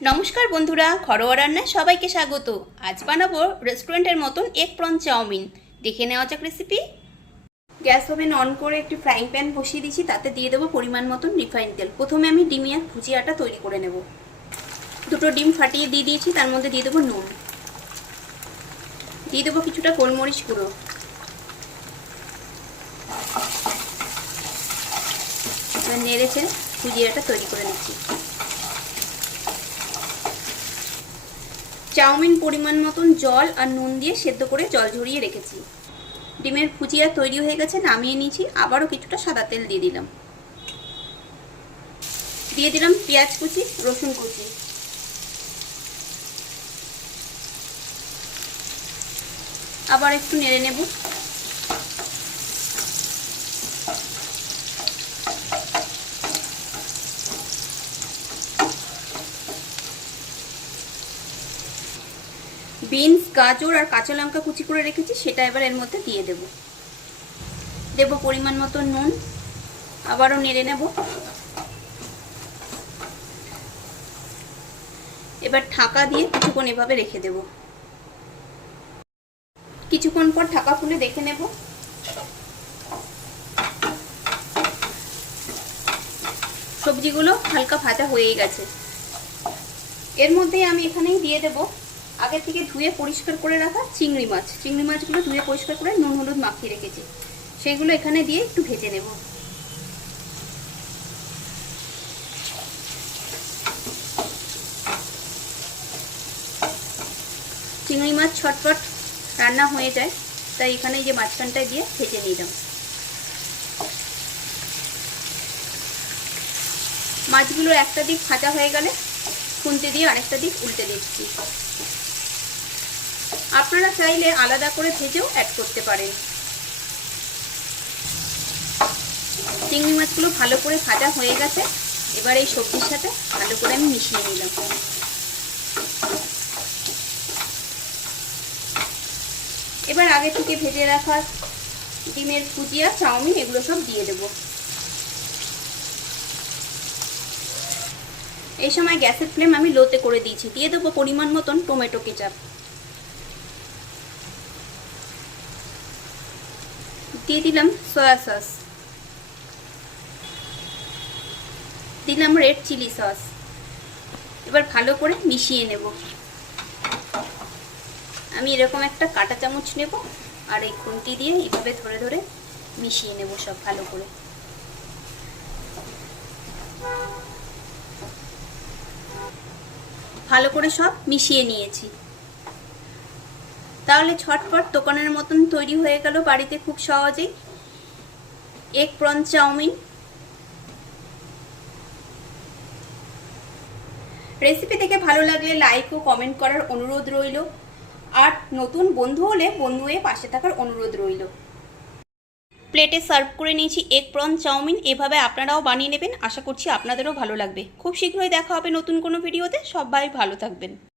নমস্কার বন্ধুরা, ঘরোয়া রান্নায় সবাইকে স্বাগত। আজ বানাবো রেস্টুরেন্টের মতন এগ প্রন চাউমিন। দেখে নেওয়া যাক রেসিপি। গ্যাস ওভেন অন করে একটি ফ্রাইং প্যান বসিয়ে দিয়েছি, তাতে দিয়ে দেবো পরিমাণ মতন রিফাইন তেল। প্রথমে আমি ডিমের ভুজিয়াটা তৈরি করে নেব। দুটো ডিম ফাটিয়ে দিয়ে দিয়েছি, তার মধ্যে দিয়ে দেবো নুন, দিয়ে দেবো কিছুটা গোলমরিচ গুঁড়ো, নেড়ে ছেড়ে ভুজিয়াটা তৈরি করে নিচ্ছি। চাউমিন পরিমাণ মতন জল আর নুন দিয়ে সেদ্ধ করে জল ঝরিয়ে রেখেছি। ডিমের ভুজিয়া তৈরি হয়ে গেছে, নামিয়ে নিয়েছি। আবারও কিছুটা সাদা তেল দিয়ে দিলাম। দিয়ে দিলাম পেঁয়াজ কুচি, রসুন কুচি, আবার একটু নেড়ে নেব। বিনস, গাজর আর কাঁচা লঙ্কা কুচি করে রেখেছি, সেটা এবার এর মধ্যে দিয়ে দেব পরিমাণ মতো নুন, আবারও নেড়ে নেব। এবার ঢাকা দিয়ে কিছুক্ষণ এভাবে রেখে দেব। কিছুক্ষণ পর ঢাকা খুলে দেখে নেব। সবজিগুলো হালকা ভাজা হয়ে গেছে। এর মধ্যেই আমি এখানেই দিয়ে দেব আগে থেকে ধুয়ে পরিষ্কার করে রাখা চিংড়ি মাছ। চিংড়ি মাছগুলো ধুয়ে পরিষ্কার করে নুন হলুদ মাখিয়ে রেখেছি, সেগুলো এখানে দিয়ে একটু ভেজে নেব। চিংড়ি মাছ ছটফট রান্না হয়ে যায়, তাই এখানে যে মাঝখানটায় দিয়ে ভেজে নিলাম। মাছগুলো একটা দিক ভাজা হয়ে গেলে খুন্তি দিয়ে আরেকটা দিক উল্টে দিচ্ছি। আপনারা চাইলে আলাদা করে ভেজেও অ্যাড করতে পারেন। চিংড়ি মাছগুলো ভালো করে ভাজা হয়ে গেছে। এবার এই সবজির সাথে ভালো করে আমি মিশিয়ে নিলাম। এবার আগে থেকে ভেজে রাখা ডিমের ভুজিয়া, চাউমিন এগুলো সব দিয়ে দেব। এই সময় গ্যাসের ফ্লেম আমি লোতে করে দিয়েছি। দিয়ে দেবো পরিমাণ মতন টমেটো কেচাপ, দিয়ে দিলাম সয়া সস, দিলাম রেড চিলি সস। এবার ভালো করে মিশিয়ে নেব। আমি এরকম একটা কাঁটা চামচ নেব আর এই খুন্তি দিয়ে এইভাবে ধরে ধরে মিশিয়ে নেব সব ভালো করে। ভালো করে সব মিশিয়ে নিয়েছি। তাহলে ঝটপট দোকানের মতন তৈরি হয়ে গেল বাড়িতে খুব সহজেই এগ প্রন চাউমিন। রেসিপি থেকে ভালো লাগলে লাইক ও কমেন্ট করার অনুরোধ রইল, আর নতুন বন্ধু হলে বন্ধু হয়ে পাশে থাকার অনুরোধ রইল। প্লেটে সার্ভ করে নিয়েছি এগ প্রন চাউমিন। এভাবে আপনারাও বানিয়ে নেবেন, আশা করছি আপনাদেরও ভালো লাগবে। খুব শীঘ্রই দেখা হবে নতুন কোনো ভিডিওতে। সবাই ভালো থাকবেন।